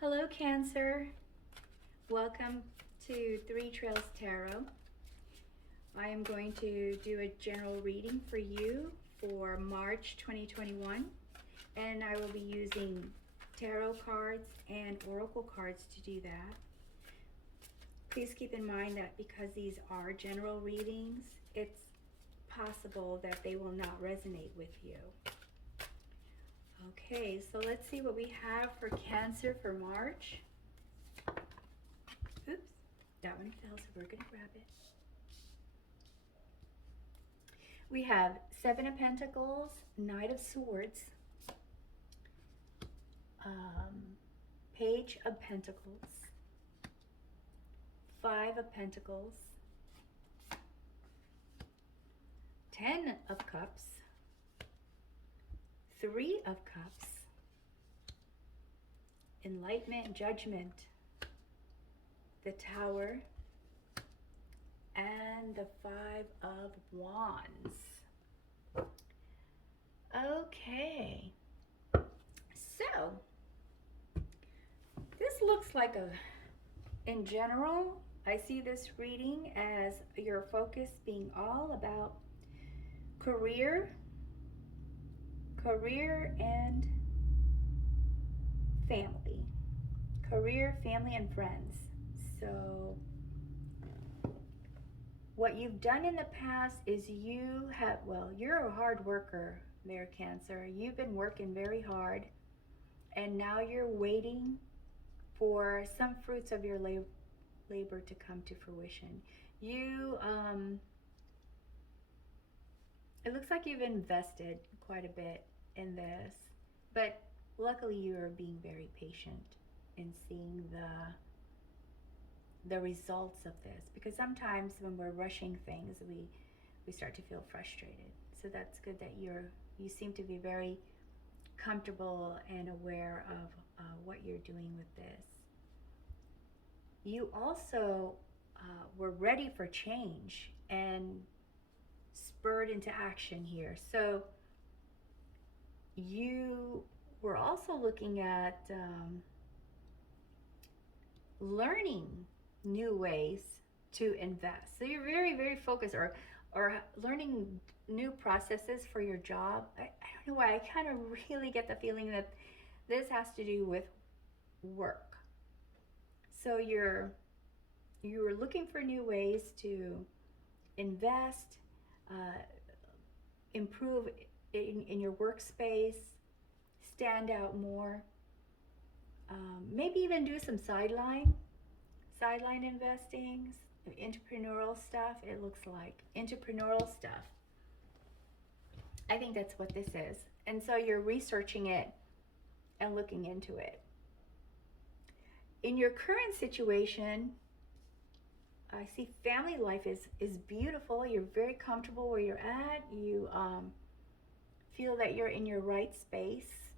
Hello, Cancer. Welcome to Three Trails Tarot. I am going to do a general reading for you for March 2021, and I will be using tarot cards and oracle cards to do that. Please keep in mind that because these are general readings, it's possible that they will not resonate with you. Okay, so let's see what we have for Cancer for March. Oops, that one fell, so we're gonna grab it. We have Seven of Pentacles, Knight of Swords, Page of Pentacles, Five of Pentacles, Ten of Cups, Three of Cups, Enlightenment, Judgment, the Tower, and the Five of Wands. Okay, so this looks like in general, I see this reading as your focus being all about career and family. Career, family, and friends. So what you've done in the past is you're a hard worker there, Cancer. You've been working very hard, and now you're waiting for some fruits of your labor to come to fruition. It looks like you've invested quite a bit in this, but luckily you are being very patient in seeing the results of this, because sometimes when we're rushing things, we start to feel frustrated. So that's good that you seem to be very comfortable and aware of what you're doing with this. You also were ready for change and spurred into action here. So you were also looking at learning new ways to invest. So you're very, very focused, or learning new processes for your job. I don't know why, I kind of really get the feeling that this has to do with work. So you were looking for new ways to invest, improve in your workspace, stand out more, maybe even do some sideline investing, entrepreneurial stuff. It looks like entrepreneurial stuff. I think that's what this is. And so you're researching it and looking into it. In your current situation, I see family life is beautiful. You're very comfortable where you're at. You feel that you're in your right space,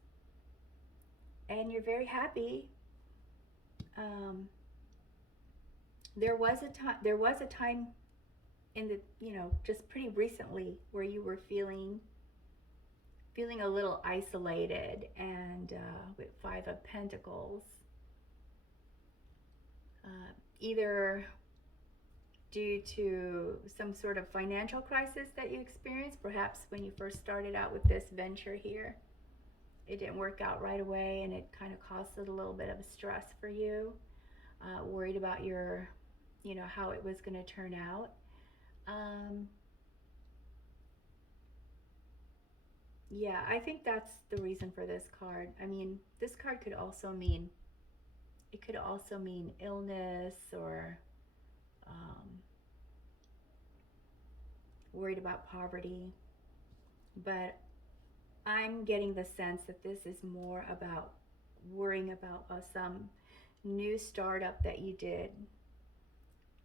and you're very happy. There was a time in the, just pretty recently, where you were feeling a little isolated, and with Five of Pentacles, either due to some sort of financial crisis that you experienced, perhaps when you first started out with this venture here. It didn't work out right away, and it kind of caused a little bit of a stress for you, worried about your, how it was going to turn out. Yeah, I think that's the reason for this card. I mean, this card could also mean illness, or worried about poverty. But I'm getting the sense that this is more about worrying about some new startup that you did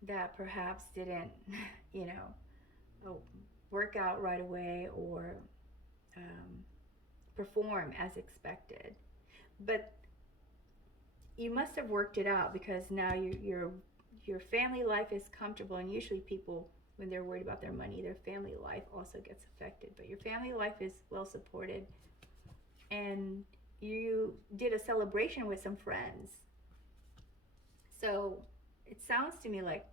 that perhaps didn't, work out right away, or perform as expected. But you must have worked it out, because now your family life is comfortable, and usually people, when they're worried about their money, their family life also gets affected. But your family life is well supported, and you did a celebration with some friends. So it sounds to me like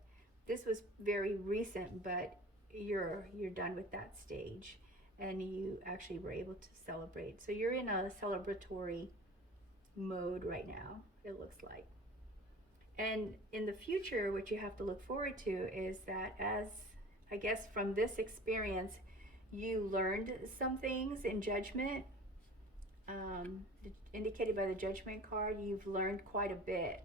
this was very recent, but you're done with that stage and you actually were able to celebrate. So you're in a celebratory mode right now, it looks like. And in the future, what you have to look forward to is that, as I guess from this experience, you learned some things in judgment. Indicated by the judgment card, you've learned quite a bit.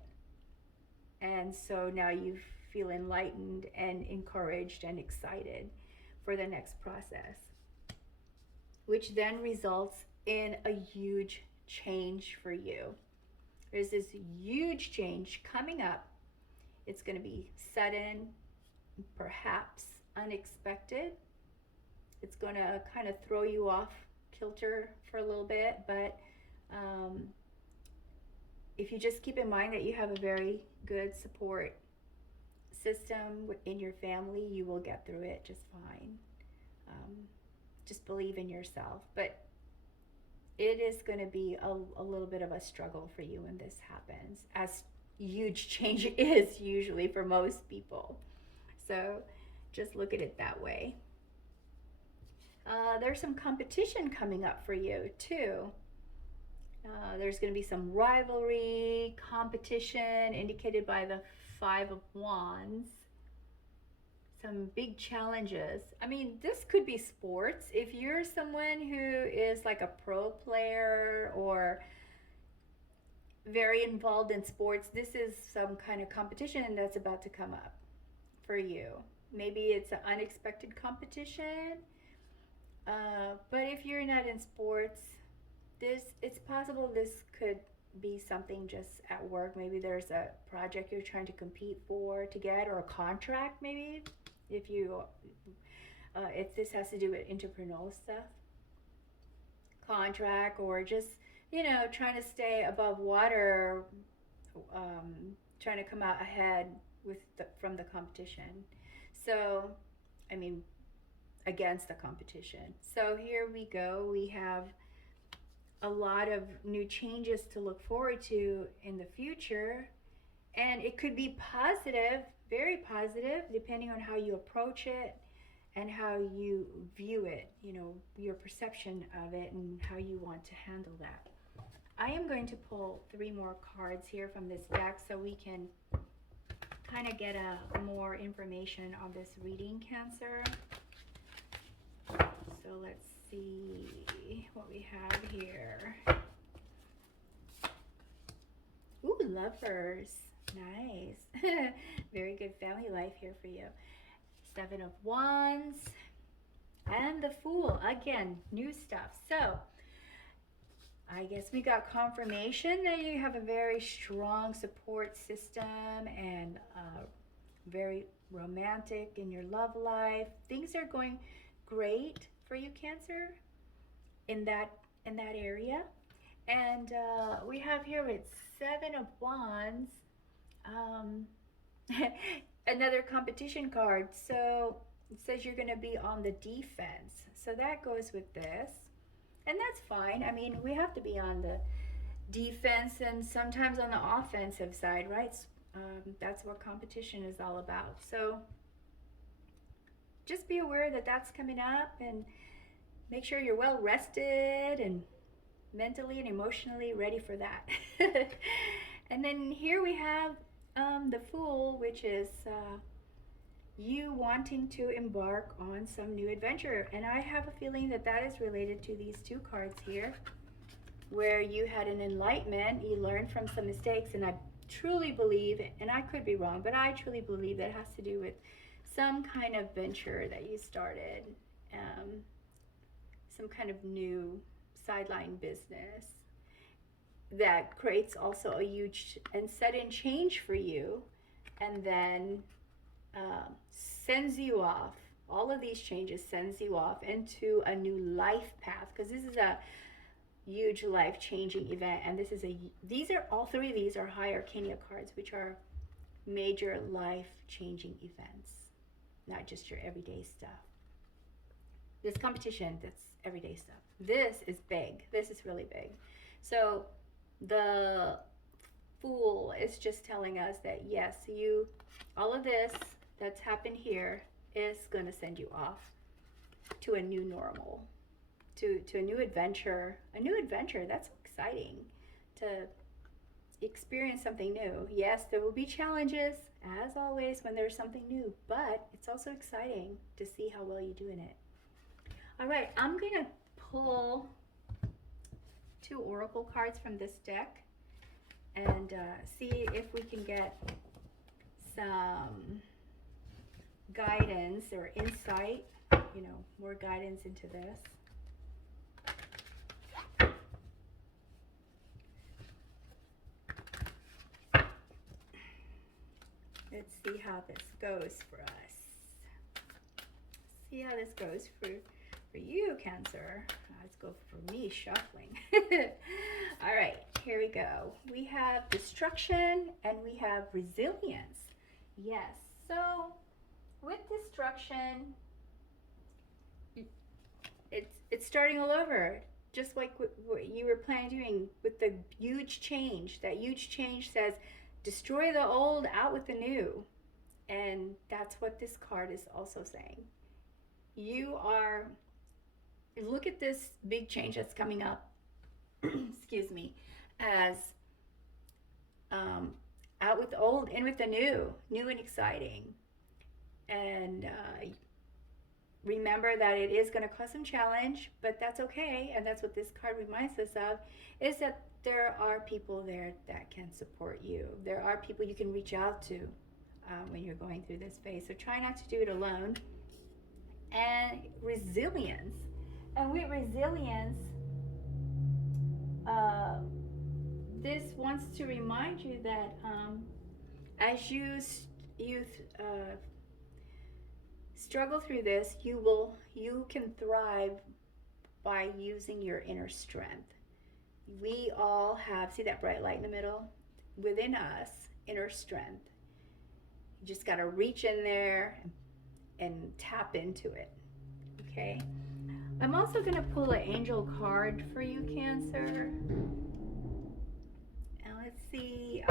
And so now you feel enlightened and encouraged and excited for the next process, which then results in a huge change for you. There's this huge change coming up. It's going to be sudden, perhaps unexpected. It's going to kind of throw you off kilter for a little bit, but if you just keep in mind that you have a very good support system in your family, you will get through it just fine. Just believe in yourself. But it is going to be a little bit of a struggle for you when this happens, as huge change is usually for most people. So just look at it that way. There's some competition coming up for you too. There's going to be some rivalry, competition, indicated by the Five of Wands. Some big challenges. I mean, this could be sports. If you're someone who is like a pro player or very involved in sports, this is some kind of competition that's about to come up for you. Maybe it's an unexpected competition. But if you're not in sports, it's possible this could be something just at work. Maybe there's a project you're trying to compete for to get, or a contract maybe, if this has to do with entrepreneurial stuff, contract, or just trying to stay above water, trying to come out ahead from the competition. So I mean, against the competition. So here we go. We have a lot of new changes to look forward to in the future, and it could be positive, very positive, depending on how you approach it and how you view it, your perception of it and how you want to handle that. I am going to pull 3 more cards here from this deck so we can kind of get more information on this reading, Cancer. So let's see what we have here. Ooh, Lovers. Nice. Very good family life here for you. 7 of Wands. And the Fool. Again, new stuff. So, I guess we got confirmation that you have a very strong support system and very romantic in your love life. Things are going great for you, Cancer, in that area. And we have here it's 7 of Wands, another competition card. So it says you're going to be on the defense. So that goes with this. And that's fine. I mean, we have to be on the defense and sometimes on the offensive side, right? That's what competition is all about. So just be aware that that's coming up, and make sure you're well rested and mentally and emotionally ready for that. And then here we have the Fool, which is you wanting to embark on some new adventure. And I have a feeling that that is related to these 2 cards here, where you had an enlightenment, you learned from some mistakes, and I truly believe, and I could be wrong, but I truly believe that has to do with some kind of venture that you started, some kind of new sideline business that creates also a huge and sudden change for you, and then sends you off. All of these changes sends you off into a new life path, because this is a huge life-changing event, and these are all 3 of these are High Arcana cards, which are major life-changing events, not just your everyday stuff. This competition, that's everyday stuff. This is big. This is really big. So the Fool is just telling us that yes, all of this that's happened here is going to send you off to a new normal, to a new adventure. A new adventure, that's so exciting to experience something new. Yes, there will be challenges, as always, when there's something new, but it's also exciting to see how well you do in it. All right, I'm going to pull 2 oracle cards from this deck and see if we can get some guidance or insight, more guidance into this. Let's see how this goes for us. See how this goes for you, Cancer. Let's go for me shuffling. All right, here we go. We have destruction and we have resilience. Yes, so with destruction, it's starting all over. Just like what you were planning on doing with the huge change. That huge change says, destroy the old, out with the new. And that's what this card is also saying. Look at this big change that's coming up, excuse me, as out with the old, in with the new and exciting. And remember that it is going to cause some challenge, but that's okay. And that's what this card reminds us of, is that there are people there that can support you. There are people you can reach out to when you're going through this phase. So try not to do it alone. And resilience. And with resilience, this wants to remind you that as you struggle through this, you can thrive by using your inner strength. We all have, see that bright light in the middle? Within us, inner strength. You just got to reach in there and tap into it. Okay? I'm also going to pull an angel card for you, Cancer. And let's see.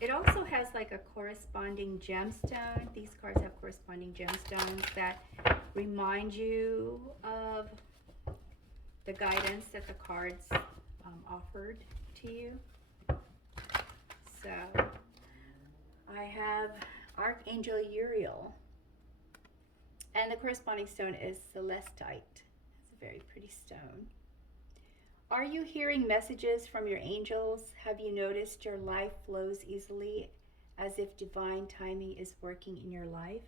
It also has like a corresponding gemstone. These cards have corresponding gemstones that remind you of the guidance that the cards offered to you. So I have Archangel Uriel. And the corresponding stone is celestite. It's a very pretty stone. Are you hearing messages from your angels? Have you noticed your life flows easily, as if divine timing is working in your life?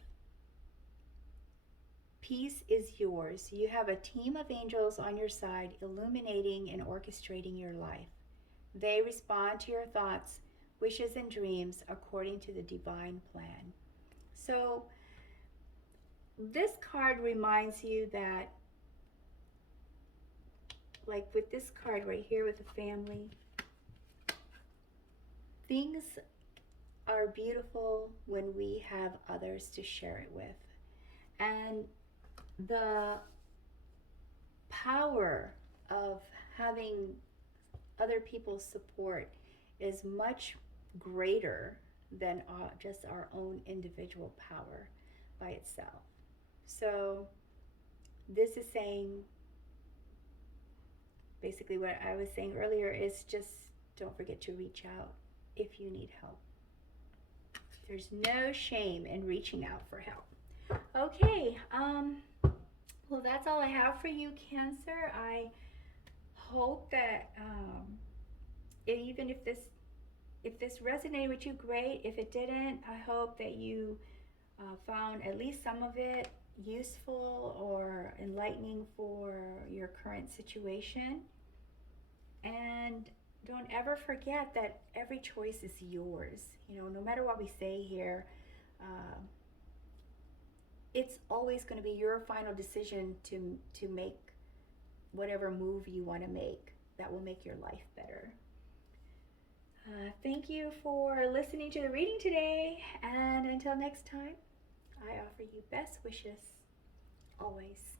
Peace is yours. You have a team of angels on your side, illuminating and orchestrating your life. They respond to your thoughts, wishes, and dreams according to the divine plan. So this card reminds you that, like with this card right here with the family, things are beautiful when we have others to share it with. And the power of having other people's support is much greater than just our own individual power by itself. So this is saying, basically what I was saying earlier is just don't forget to reach out if you need help. There's no shame in reaching out for help. Okay, well, that's all I have for you, Cancer. I hope that even if this resonated with you, great. If it didn't, I hope that you found at least some of it useful or enlightening for your current situation. And don't ever forget that every choice is yours. No matter what we say here, it's always going to be your final decision to make whatever move you want to make that will make your life better. Thank you for listening to the reading today, and until next time, I offer you best wishes always.